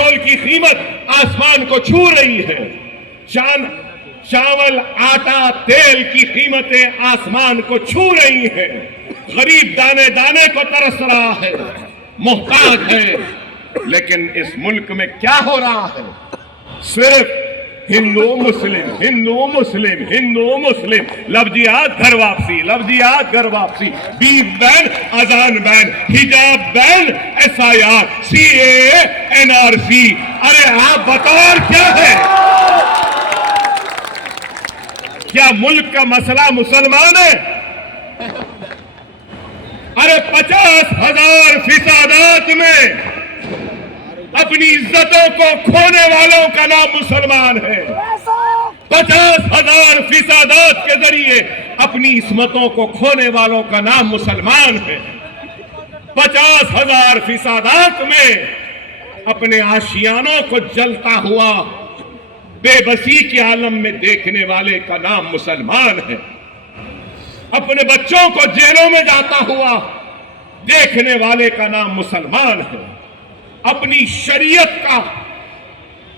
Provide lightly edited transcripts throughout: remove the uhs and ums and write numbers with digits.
Petrol की कीमत आसमान को छू रही है। चावल, आटा, तेल की कीमतें आसमान को छू रही हैं। गरीब दाने दाने को तरस रहा है, मोहताज है। लेकिन इस मुल्क में क्या हो रहा है? सिर्फ हिंदू मुस्लिम, हिंदू मुस्लिम, हिंदू मुस्लिम, लफ्जियात घर वापसी, लफ्जियात घर वापसी, बीफ बैन, अजान बैन, हिजाब बैन, SIR, CAA, NRC। अरे आप बताओ क्या है? क्या मुल्क का मसला मुसलमान है? अरे 50,000 फिसादात में अपनी इज्जतों को खोने वालों का नाम मुसलमान है। 50,000 फिसादात के जरिए अपनी इस्मतों को खोने वालों का नाम मुसलमान है। 50,000 फिसादात में अपने आशियानों को जलता हुआ बेबसी के आलम में देखने वाले का नाम मुसलमान है। अपने बच्चों को जेलों में जाता हुआ देखने वाले का नाम मुसलमान है। अपनी शरीयत का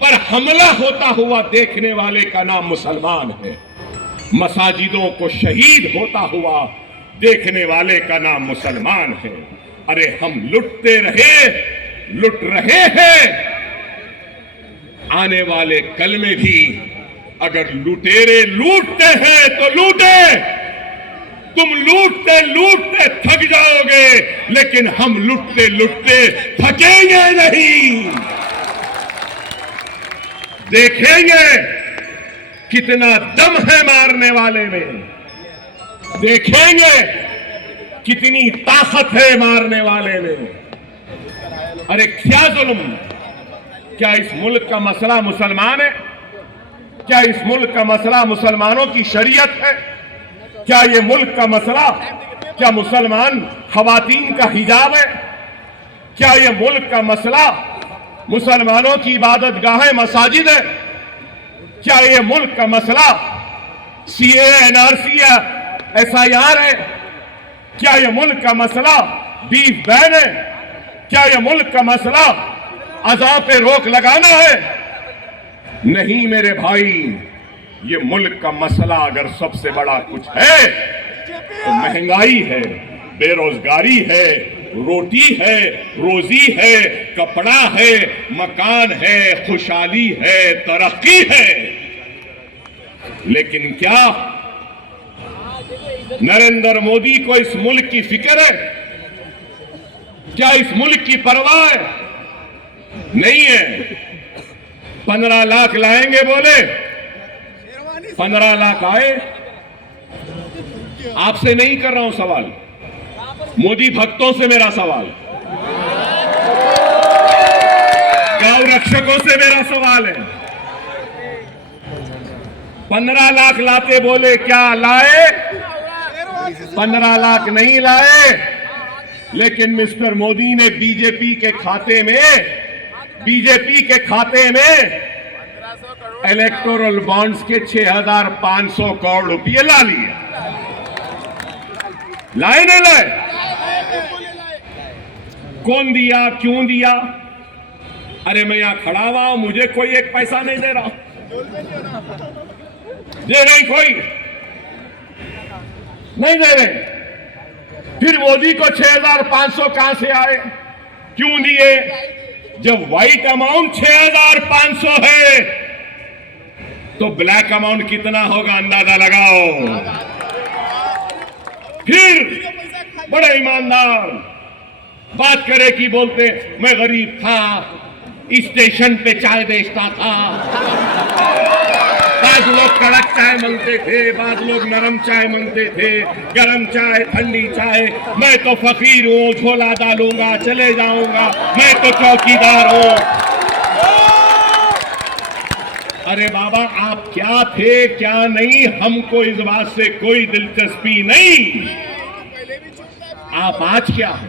पर हमला होता हुआ देखने वाले का नाम मुसलमान है। मसाजिदों को शहीद होता हुआ देखने वाले का नाम मुसलमान है। अरे हम लुट रहे हैं। आने वाले कल में भी अगर लुटेरे लूटते हैं तो लूटे। तुम लूटते लूटते थक जाओगे, लेकिन हम लुटते लुटते थकेंगे नहीं। देखेंगे कितना दम है मारने वाले में, देखेंगे कितनी ताकत है मारने वाले में। अरे क्या जुल्म! क्या इस मुल्क का मसला मुसलमान है? क्या इस मुल्क का मसला मुसलमानों की शरीयत है? क्या ये मुल्क का मसला क्या मुसलमान खवातीन का हिजाब है? क्या ये मुल्क का मसला मुसलमानों की इबादत गाहें मसाजिद है? क्या ये मुल्क का मसला CAA, NRC या SIR है? क्या ये मुल्क का मसला बीफ बैन है? क्या ये मुल्क का मसला अज़ा पे रोक लगाना है? नहीं मेरे भाई, ये मुल्क का मसला अगर सबसे बड़ा कुछ है तो महंगाई है, बेरोजगारी है, रोटी है, रोजी है, कपड़ा है, मकान है, खुशहाली है, तरक्की है। लेकिन क्या नरेंद्र मोदी को इस मुल्क की फिक्र है? क्या इस मुल्क की परवाह है? नहीं है। 15 लाख लाएंगे बोले, 15 लाख आए। आपसे नहीं कर रहा हूं सवाल, मोदी भक्तों से मेरा सवाल, गौ रक्षकों से मेरा सवाल है। 15 लाख लाते बोले, क्या लाए? 15 लाख नहीं लाए। लेकिन मिस्टर मोदी ने बीजेपी के खाते में इलेक्टोरल बॉन्ड्स के 6,500 करोड़ रुपए ला लिए। लाए नहीं लाए? कौन दिया, क्यों दिया? अरे मैं यहां खड़ा हुआ हूं, मुझे कोई एक पैसा नहीं दे रहा, दे रहे कोई नहीं दे रहे। फिर मोदी को 6,500 कहां से आए, क्यों दिए? जब व्हाइट अमाउंट 6,500 है तो ब्लैक अमाउंट कितना होगा अंदाजा लगाओ। फिर बड़े ईमानदार बात करे कि बोलते मैं गरीब था, स्टेशन पे चाय बेचता था, बाद लोग कड़क चाय मांगते थे, बाद लोग नरम चाय मांगते थे, गरम चाय, ठंडी चाय। मैं तो फकीर हूँ, झोला डालूंगा चले जाऊंगा, मैं तो चौकीदार हूँ। अरे बाबा, आप क्या थे क्या नहीं, हमको इस बात से कोई दिलचस्पी नहीं। आप आज क्या हो?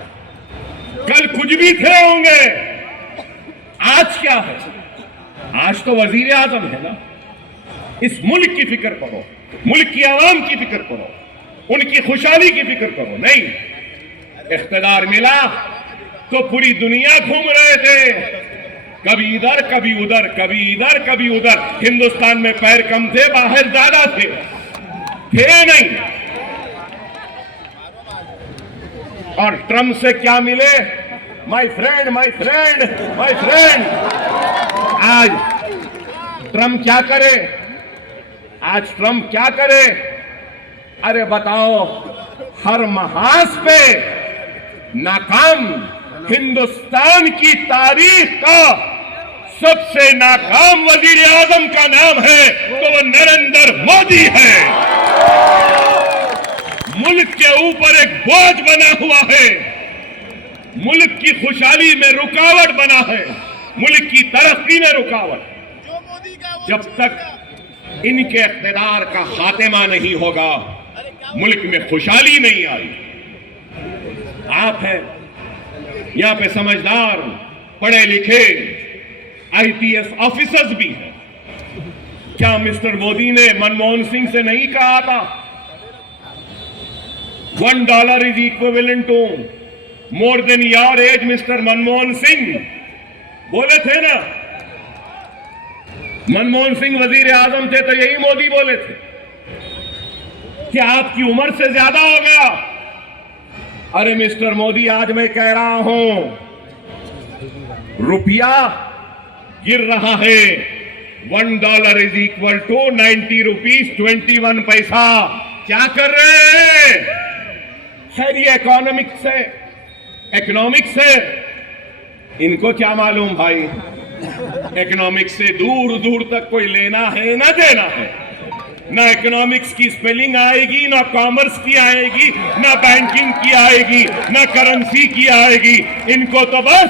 कल कुछ भी थे होंगे, आज क्या है? आज तो वजीर आजम है ना। इस मुल्क की फिक्र करो, मुल्क की आवाम की फिक्र करो, उनकी खुशहाली की फिक्र करो। नहीं, इख्तिदार मिला तो पूरी दुनिया घूम रहे थे, कभी इधर कभी उधर, कभी इधर कभी उधर। हिंदुस्तान में पैर कम थे, बाहर ज्यादा थे नहीं। और ट्रम्प से क्या मिले? My friend, my friend, my friend. आज ट्रम्प क्या करे? आज ट्रम्प क्या करे? अरे बताओ, हर महाज पे नाकाम, हिंदुस्तान की तारीख का सबसे नाकाम वजीर आजम का नाम है तो वो नरेंद्र मोदी है। मुल्क के ऊपर एक बोझ बना हुआ है, मुल्क की खुशहाली में रुकावट बना है, मुल्क की तरक्की में रुकावट। जब तक इनके इख्तिदार का खात्मा नहीं होगा, मुल्क में खुशहाली नहीं आई। आप हैं यहां पे समझदार, पढ़े लिखे आईपीएस ऑफिसर्स भी हैं। क्या मिस्टर मोदी ने मनमोहन सिंह से नहीं कहा था $1 is equivalent to more than your age? Mister Manmohan Singh बोले थे ना, मनमोहन सिंह वजीर आजम थे तो यही मोदी बोले थे कि आपकी उम्र से ज्यादा हो गया। अरे मिस्टर मोदी, आज मैं कह रहा हूं, रुपया गिर रहा है। $1 इज इक्वल टू 90 रुपीज 21 पैसा। क्या कर रहे हैं? खैर ये इकोनॉमिक्स है, इनको क्या मालूम भाई? इकोनॉमिक्स से दूर दूर तक कोई लेना है ना देना है। ना इकोनॉमिक्स की स्पेलिंग आएगी, ना कॉमर्स की आएगी, ना बैंकिंग की आएगी, ना करेंसी की आएगी। इनको तो बस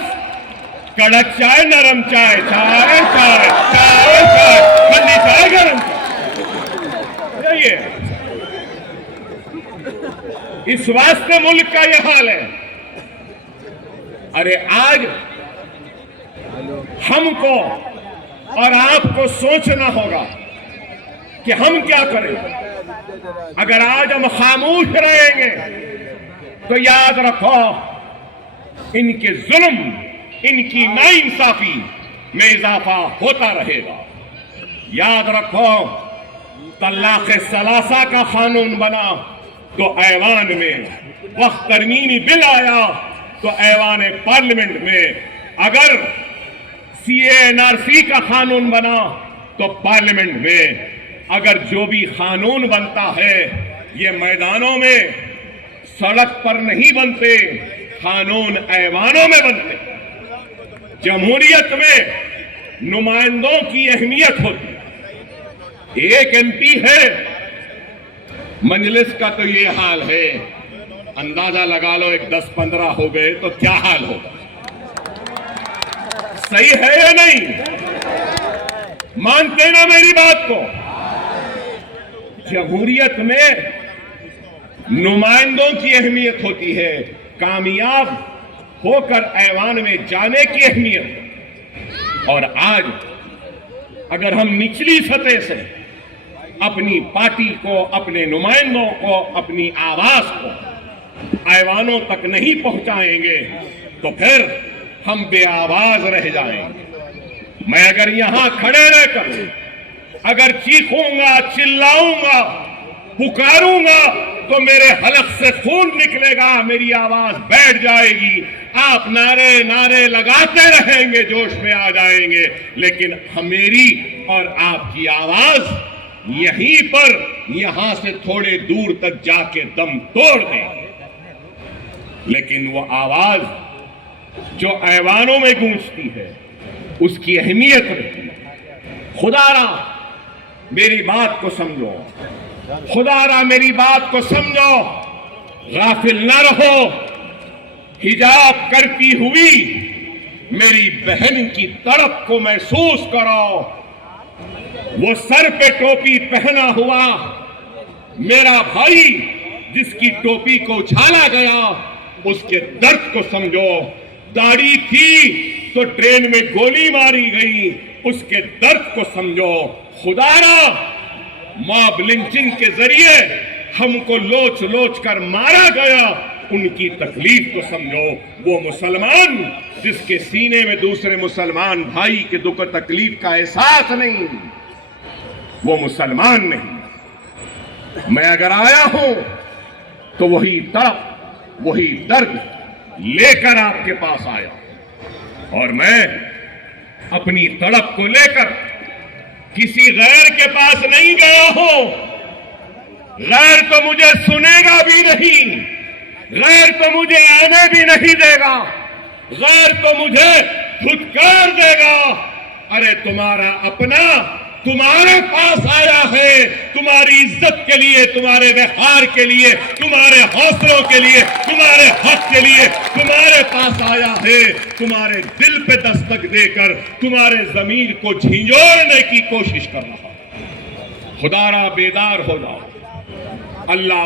कड़क चाय, नरम चाय, चाय चाय चाय चाय, ठंडी चाय, गरम चाय, यही है। इस वास्ते मुल्क का यह हाल है। अरे आज हमको और आपको सोचना होगा कि हम क्या करें। अगर आज हम खामोश रहेंगे तो याद रखो, इनके जुल्म, इनकी नाइंसाफी में इजाफा होता रहेगा। याद रखो, तलाक सलासा का कानून बना तो ऐवान में, वक्त तरमीमी बिल आया तो ऐवान पार्लियामेंट में, अगर CANRC का कानून बना तो पार्लियामेंट में, अगर जो भी कानून बनता है ये मैदानों में, सड़क पर नहीं बनते, कानून ऐवानों में बनते। जमहूरियत में नुमाइंदों की अहमियत होती है। एक MP है, मजलिस का तो ये हाल है, अंदाजा लगा लो, एक 10-15 हो गए तो क्या हाल होगा। सही है या नहीं? मानते ना मेरी बात को? जमहूरियत में नुमाइंदों की अहमियत होती है, कामयाब होकर ऐवान में जाने की अहमियत। और आज अगर हम निचली सतह से अपनी पार्टी को, अपने नुमाइंदों को, अपनी आवाज को ऐवानों तक नहीं पहुंचाएंगे तो फिर हम बेआवाज रह जाएंगे। मैं अगर यहां खड़े रहकर अगर चीखूंगा, चिल्लाऊंगा, पुकारूंगा तो मेरे हलक से खून निकलेगा, मेरी आवाज बैठ जाएगी। आप नारे नारे लगाते रहेंगे, जोश में आ जाएंगे, लेकिन मेरी और आपकी आवाज यहीं पर, यहां से थोड़े दूर तक जाके दम तोड़ देंगे। लेकिन वो आवाज जो ऐवानों में गूंजती है उसकी अहमियत रहती है। खुदारा मेरी बात को समझो, खुदारा मेरी बात को समझो, गाफिल न रहो। हिजाब करती हुई मेरी बहन की तड़प को महसूस करो। वो सर पे टोपी पहना हुआ मेरा भाई जिसकी टोपी को उछाला गया, उसके दर्द को समझो। दाढ़ी थी तो ट्रेन में गोली मारी गई, उसके दर्द को समझो। खुदारा मॉब लिंचिंग के जरिए हमको लोच लोच कर मारा गया, उनकी तकलीफ को समझो। वो मुसलमान जिसके सीने में दूसरे मुसलमान भाई के दुख और तकलीफ का एहसास नहीं, वो मुसलमान नहीं। मैं अगर आया हूं तो वही तड़प, वही दर्द लेकर आपके पास आया, और मैं अपनी तड़प को लेकर किसी गैर के पास नहीं गया हूं। गैर तो मुझे सुनेगा भी नहीं, गैर तो मुझे आने भी नहीं देगा, गैर तो मुझे फुटकार देगा। अरे तुम्हारा अपना तुम्हारे पास आया है, तुम्हारी इज्जत के लिए, तुम्हारे व्यवहार के लिए, तुम्हारे हौसलों के लिए, तुम्हारे हक के लिए तुम्हारे पास आया है, तुम्हारे दिल पे दस्तक देकर तुम्हारे जमीर को झिंझोड़ने की कोशिश कर रहा है। खुदारा बेदार हो जाओ। अल्लाह